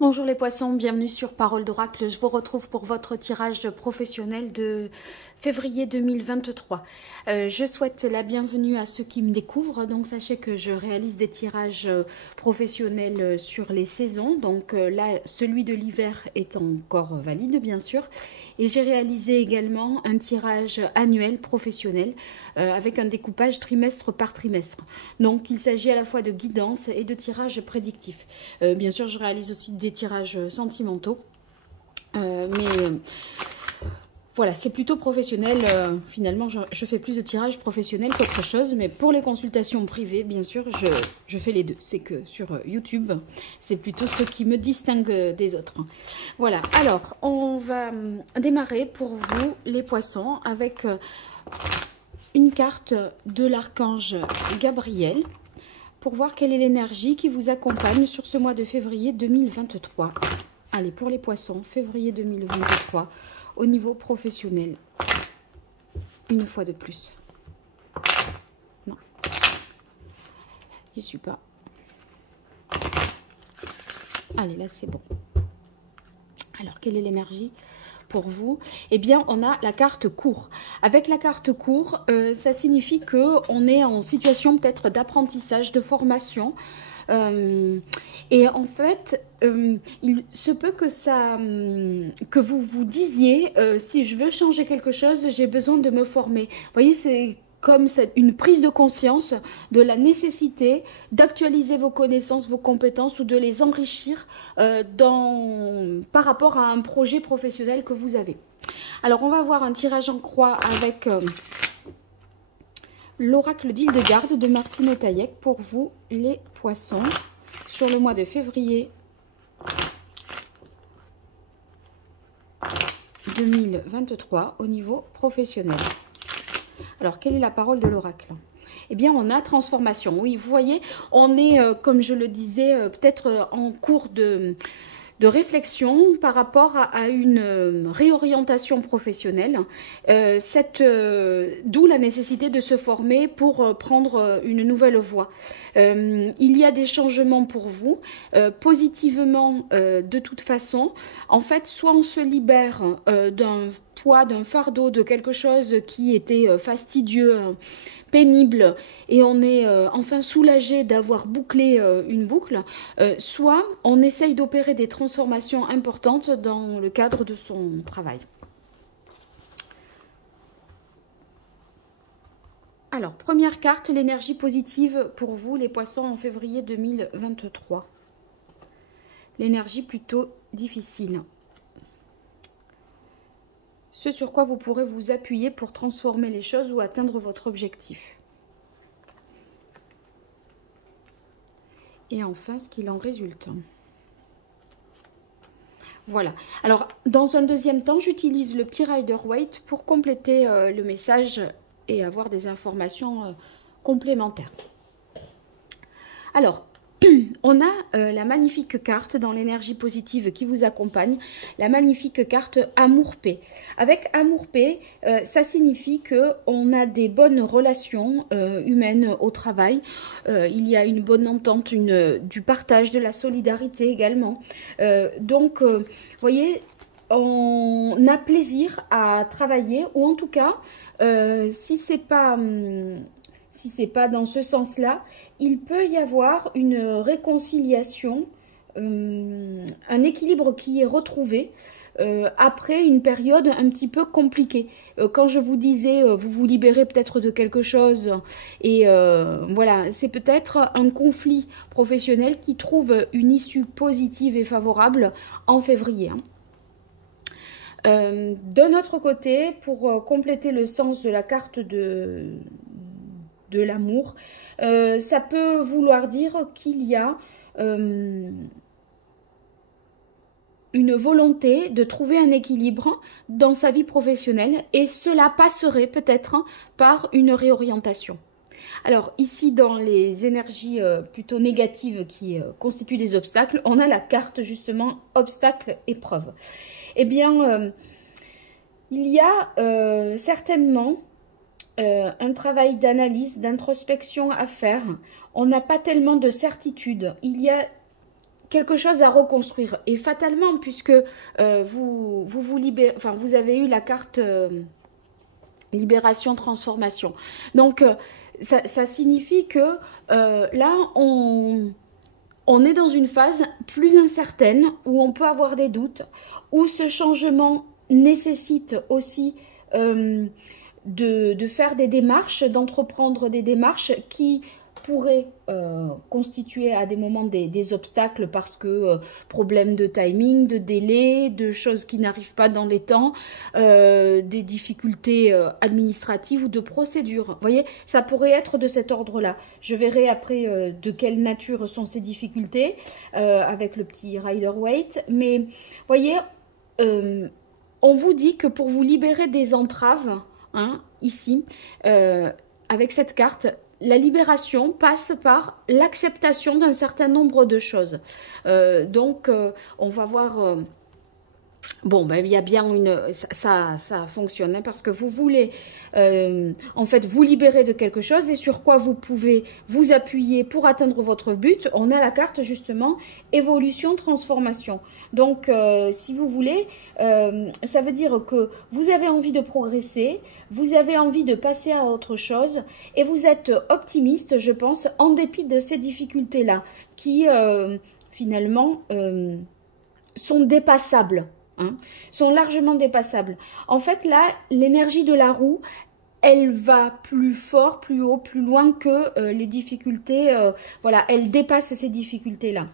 Bonjour les poissons, bienvenue sur Parole d'Oracle. Je vous retrouve pour votre tirage professionnel de février 2023. Je souhaite la bienvenue à ceux qui me découvrent. Donc sachez que je réalise des tirages professionnels sur les saisons. Donc là, celui de l'hiver est encore valide bien sûr. Et j'ai réalisé également un tirage annuel professionnel avec un découpage trimestre par trimestre. Donc il s'agit à la fois de guidance et de tirage prédictif. Bien sûr, je réalise aussi des tirages sentimentaux. Voilà, c'est plutôt professionnel. Finalement, je fais plus de tirages professionnels qu'autre chose. Mais pour les consultations privées, bien sûr, je fais les deux. C'est que sur YouTube, c'est plutôt ce qui me distingue des autres. Voilà, alors, on va démarrer pour vous, les poissons, avec une carte de l'archange Gabriel, pour voir quelle est l'énergie qui vous accompagne sur ce mois de février 2023. Allez, pour les poissons, février 2023, au niveau professionnel. Une fois de plus. Non. J'y suis pas. Allez, là, c'est bon. Alors, quelle est l'énergie pour vous? Eh bien, on a la carte cours. Avec la carte cours, ça signifie qu'on est en situation peut-être d'apprentissage, de formation. Et en fait, il se peut que vous vous disiez, si je veux changer quelque chose, j'ai besoin de me former. Vous voyez, c'est comme une prise de conscience de la nécessité d'actualiser vos connaissances, vos compétences ou de les enrichir par rapport à un projet professionnel que vous avez. Alors, on va voir un tirage en croix avec l'oracle d'Hildegarde de Martine Otaïek pour vous, les poissons, sur le mois de février 2023 au niveau professionnel. Alors, quelle est la parole de l'oracle? Eh bien, on a transformation. Oui, vous voyez, on est, comme je le disais, peut-être en cours de réflexion par rapport à une réorientation professionnelle, d'où la nécessité de se former pour prendre une nouvelle voie. Il y a des changements pour vous, positivement de toute façon. En fait, soit on se libère d'un poids, d'un fardeau, de quelque chose qui était fastidieux, pénible, et on est enfin soulagé d'avoir bouclé une boucle, soit on essaye d'opérer des transformations importantes dans le cadre de son travail. Alors, première carte, l'énergie positive pour vous, les poissons, en février 2023. L'énergie plutôt difficile. Ce sur quoi vous pourrez vous appuyer pour transformer les choses ou atteindre votre objectif. Et enfin, ce qu'il en résulte. Voilà. Alors, dans un deuxième temps, j'utilise le petit Rider-Waite pour compléter le message et avoir des informations complémentaires. Alors, on a la magnifique carte dans l'énergie positive qui vous accompagne, la magnifique carte Amour-Paix. Avec Amour-Paix, ça signifie qu'on a des bonnes relations humaines au travail. Il y a une bonne entente, du partage, de la solidarité également. Donc, vous voyez, on a plaisir à travailler, ou en tout cas, si c'est pas dans ce sens-là, il peut y avoir une réconciliation, un équilibre qui est retrouvé après une période un petit peu compliquée. Quand je vous disais, vous vous libérez peut-être de quelque chose, et voilà, c'est peut-être un conflit professionnel qui trouve une issue positive et favorable en février. D'un autre côté, pour compléter le sens de la carte de l'amour, ça peut vouloir dire qu'il y a une volonté de trouver un équilibre dans sa vie professionnelle, et cela passerait peut-être par une réorientation. Alors ici, dans les énergies plutôt négatives qui constituent des obstacles, on a la carte justement obstacle épreuve. Eh bien, il y a certainement un travail d'analyse, d'introspection à faire. On n'a pas tellement de certitude. Il y a quelque chose à reconstruire. Et fatalement, puisque vous libérez, enfin, vous avez eu la carte libération, transformation. Donc, ça signifie que là, on est dans une phase plus incertaine, où on peut avoir des doutes, où ce changement nécessite aussi de faire des démarches, d'entreprendre des démarches qui pourraient constituer à des moments des obstacles parce que problème de timing, de délai, de choses qui n'arrivent pas dans les temps, des difficultés administratives ou de procédure. Vous voyez, ça pourrait être de cet ordre-là. Je verrai après de quelle nature sont ces difficultés avec le petit Rider-Waite. Mais vous voyez, on vous dit que pour vous libérer des entraves, hein, ici, avec cette carte, la libération passe par l'acceptation d'un certain nombre de choses. Donc, on va voir... bon, ben, il y a bien ça fonctionne, hein, parce que vous voulez, en fait, vous libérer de quelque chose et sur quoi vous pouvez vous appuyer pour atteindre votre but. On a la carte, justement, évolution, transformation. Donc, si vous voulez, ça veut dire que vous avez envie de progresser, vous avez envie de passer à autre chose et vous êtes optimiste, je pense, en dépit de ces difficultés-là qui, finalement, sont dépassables. Hein, sont largement dépassables. En fait, là, l'énergie de la roue, elle va plus fort, plus haut, plus loin que les difficultés. Voilà, elle dépasse ces difficultés-là.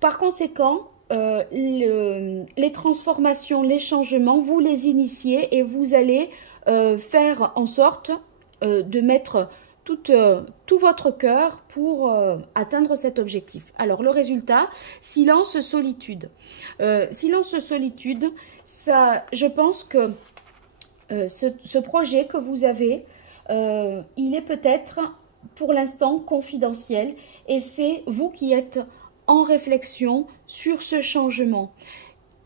Par conséquent, les transformations, les changements, vous les initiez et vous allez faire en sorte de mettre tout votre cœur pour atteindre cet objectif. Alors, le résultat, silence, solitude. Silence, solitude, ça, je pense que ce projet que vous avez, il est peut-être pour l'instant confidentiel et c'est vous qui êtes en réflexion sur ce changement.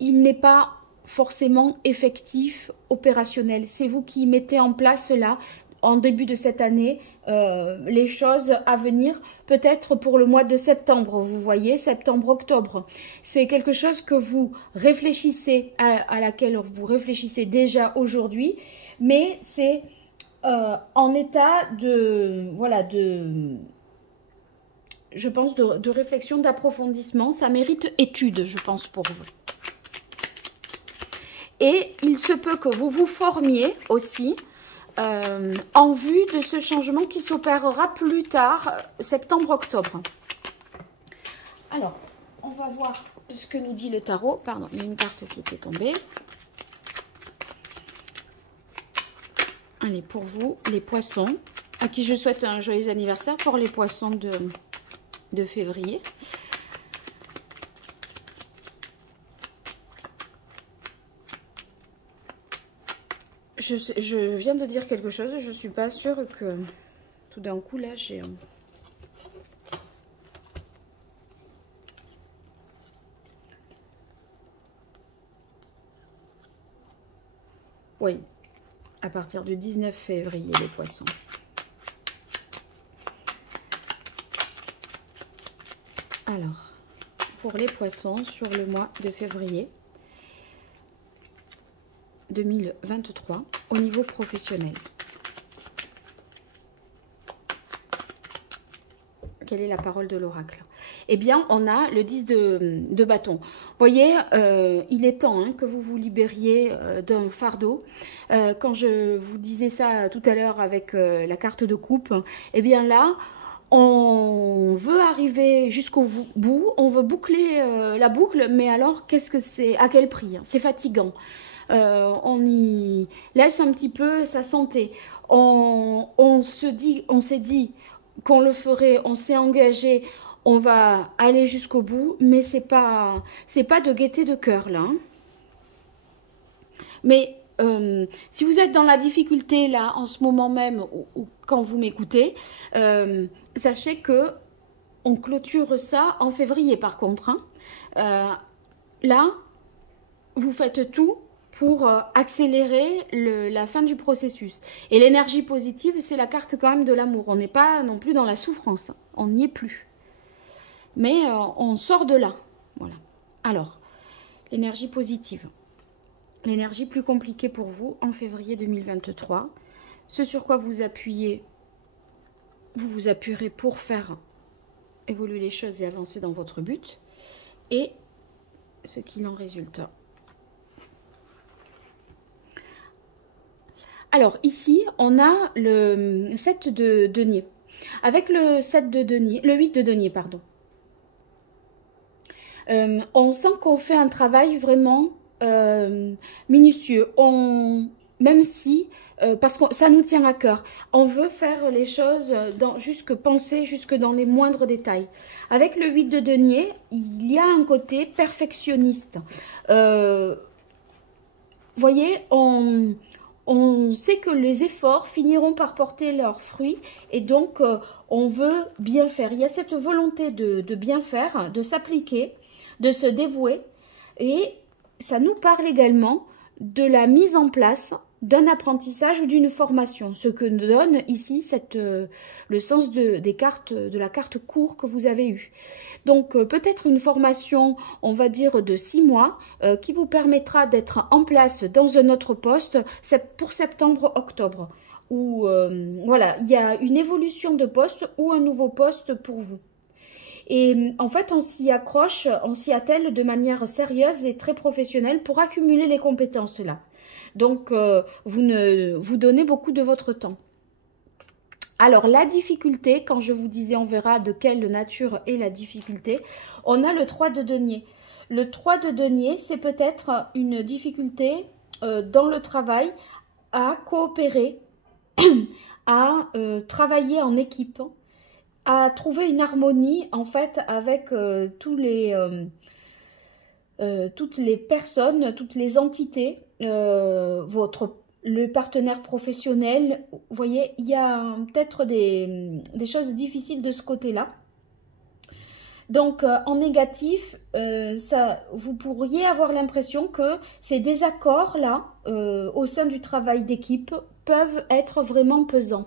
Il n'est pas forcément effectif, opérationnel. C'est vous qui mettez en place là, en début de cette année, les choses à venir, peut-être pour le mois de septembre, vous voyez, septembre-octobre. C'est quelque chose que vous réfléchissez, à laquelle vous réfléchissez déjà aujourd'hui, mais c'est en état de, voilà, je pense, de réflexion, d'approfondissement. Ça mérite étude, je pense, pour vous. Et il se peut que vous vous formiez aussi en vue de ce changement qui s'opérera plus tard, septembre-octobre. Alors, on va voir ce que nous dit le tarot. Pardon, il y a une carte qui était tombée. Allez, pour vous, les poissons, à qui je souhaite un joyeux anniversaire pour les poissons de février. Je viens de dire quelque chose, je ne suis pas sûre que tout d'un coup, là, j'ai... Oui, à partir du 19 février, les poissons. Alors, pour les poissons, sur le mois de février 2023, au niveau professionnel. Quelle est la parole de l'oracle? Eh bien, on a le 10 de bâton. Vous voyez, il est temps, hein, que vous vous libériez d'un fardeau. Quand je vous disais ça tout à l'heure avec la carte de coupe, eh bien là, on veut arriver jusqu'au bout, on veut boucler la boucle, mais alors, qu'est-ce que c'est? À quel prix? C'est fatigant. On y laisse un petit peu sa santé. On s'est dit qu'on le ferait, on s'est engagé, on va aller jusqu'au bout, mais c'est pas de gaieté de cœur là. Hein. Mais si vous êtes dans la difficulté là en ce moment même ou quand vous m'écoutez, sachez que on clôture ça en février par contre. Hein. Là, vous faites tout pour accélérer la fin du processus. Et l'énergie positive, c'est la carte quand même de l'amour. On n'est pas non plus dans la souffrance. On n'y est plus. Mais on sort de là. Voilà. Alors, l'énergie positive. L'énergie plus compliquée pour vous en février 2023. Ce sur quoi vous appuyez, vous vous appuierez pour faire évoluer les choses et avancer dans votre but. Et ce qu'il en résulte. Alors ici, on a le 7 de denier. Avec le 7 de denier, le 8 de denier, pardon. On sent qu'on fait un travail vraiment minutieux. Même si, parce que ça nous tient à cœur, on veut faire les choses, penser jusque dans les moindres détails. Avec le 8 de denier, il y a un côté perfectionniste. Voyez, on sait que les efforts finiront par porter leurs fruits et donc on veut bien faire. Il y a cette volonté de bien faire, de s'appliquer, de se dévouer et ça nous parle également de la mise en place d'un apprentissage ou d'une formation, ce que donne ici le sens de la carte cours que vous avez eue. Donc peut-être une formation, on va dire de 6 mois, qui vous permettra d'être en place dans un autre poste pour septembre-octobre. Où voilà, il y a une évolution de poste ou un nouveau poste pour vous. Et en fait, on s'y accroche, on s'y attelle de manière sérieuse et très professionnelle pour accumuler les compétences là. Donc, vous donnez beaucoup de votre temps. Alors, la difficulté, quand je vous disais, on verra de quelle nature est la difficulté, on a le 3 de denier. Le 3 de denier, c'est peut-être une difficulté dans le travail à coopérer, à travailler en équipe, à trouver une harmonie en fait avec toutes les personnes, toutes les entités, le partenaire professionnel. Vous voyez, il y a peut-être des choses difficiles de ce côté-là. Donc, en négatif, vous pourriez avoir l'impression que ces désaccords-là, au sein du travail d'équipe, peuvent être vraiment pesants.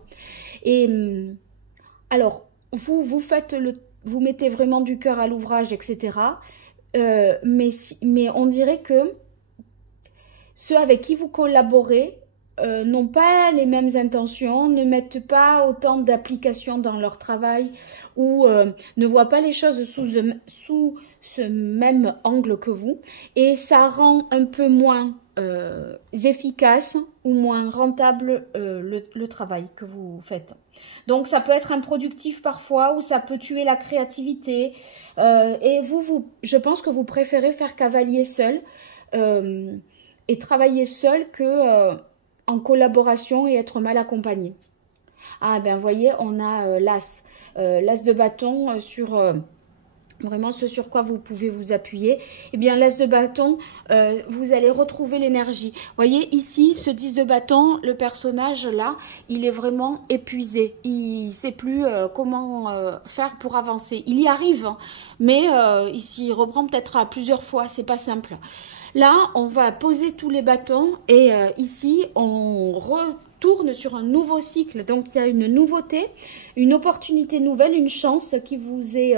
Et alors, vous mettez vraiment du cœur à l'ouvrage, etc. Mais on dirait que ceux avec qui vous collaborez n'ont pas les mêmes intentions, ne mettent pas autant d'application dans leur travail ou ne voient pas les choses sous ce même angle que vous. Et ça rend un peu moins efficace ou moins rentable le travail que vous faites. Donc ça peut être improductif parfois ou ça peut tuer la créativité. Et je pense que vous préférez faire cavalier seul et travailler seul que en collaboration et être mal accompagné. Ah ben voyez, on a l'as de bâton sur vraiment ce sur quoi vous pouvez vous appuyer. Eh bien l'as de bâton, vous allez retrouver l'énergie. Voyez ici, ce 10 de bâton, le personnage là, il est vraiment épuisé. Il ne sait plus comment faire pour avancer. Il y arrive, hein, mais il reprend peut-être à plusieurs fois, c'est pas simple. Là, on va poser tous les bâtons et ici, on retourne sur un nouveau cycle. Donc, il y a une nouveauté, une opportunité nouvelle, une chance qui vous est,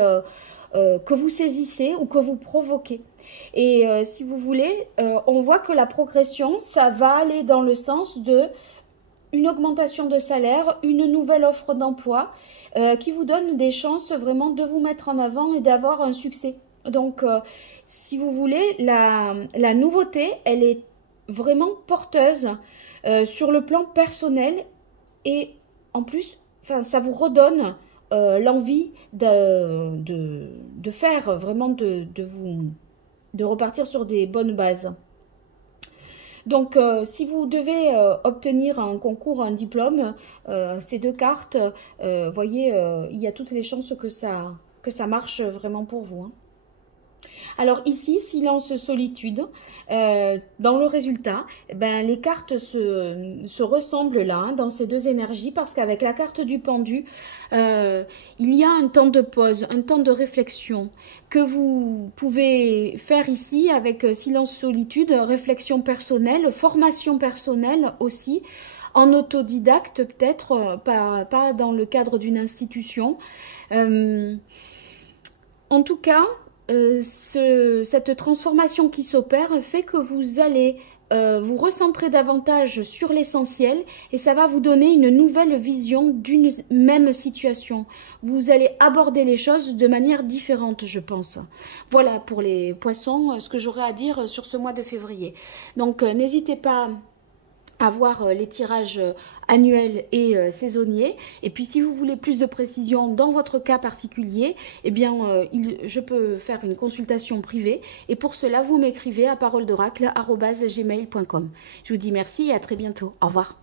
que vous saisissez ou que vous provoquez. Et si vous voulez, on voit que la progression, ça va aller dans le sens de une augmentation de salaire, une nouvelle offre d'emploi qui vous donne des chances vraiment de vous mettre en avant et d'avoir un succès. Donc, si vous voulez, la nouveauté, elle est vraiment porteuse sur le plan personnel et en plus, ça vous redonne l'envie de faire, vraiment de repartir sur des bonnes bases. Donc, si vous devez obtenir un concours, un diplôme, ces deux cartes, voyez, il y a toutes les chances que ça marche vraiment pour vous, hein. Alors ici, silence, solitude, dans le résultat, ben, les cartes se ressemblent là, hein, dans ces deux énergies, parce qu'avec la carte du pendu, il y a un temps de pause, un temps de réflexion que vous pouvez faire ici avec silence, solitude, réflexion personnelle, formation personnelle aussi, en autodidacte peut-être, pas dans le cadre d'une institution. En tout cas, cette transformation qui s'opère fait que vous allez vous recentrer davantage sur l'essentiel et ça va vous donner une nouvelle vision d'une même situation. Vous allez aborder les choses de manière différente, je pense. Voilà pour les poissons, ce que j'aurais à dire sur ce mois de février. Donc, n'hésitez pas à voir les tirages annuels et saisonniers. Et puis, si vous voulez plus de précision dans votre cas particulier, eh bien, je peux faire une consultation privée. Et pour cela, vous m'écrivez à paroledoracle@gmail.com. Je vous dis merci et à très bientôt. Au revoir.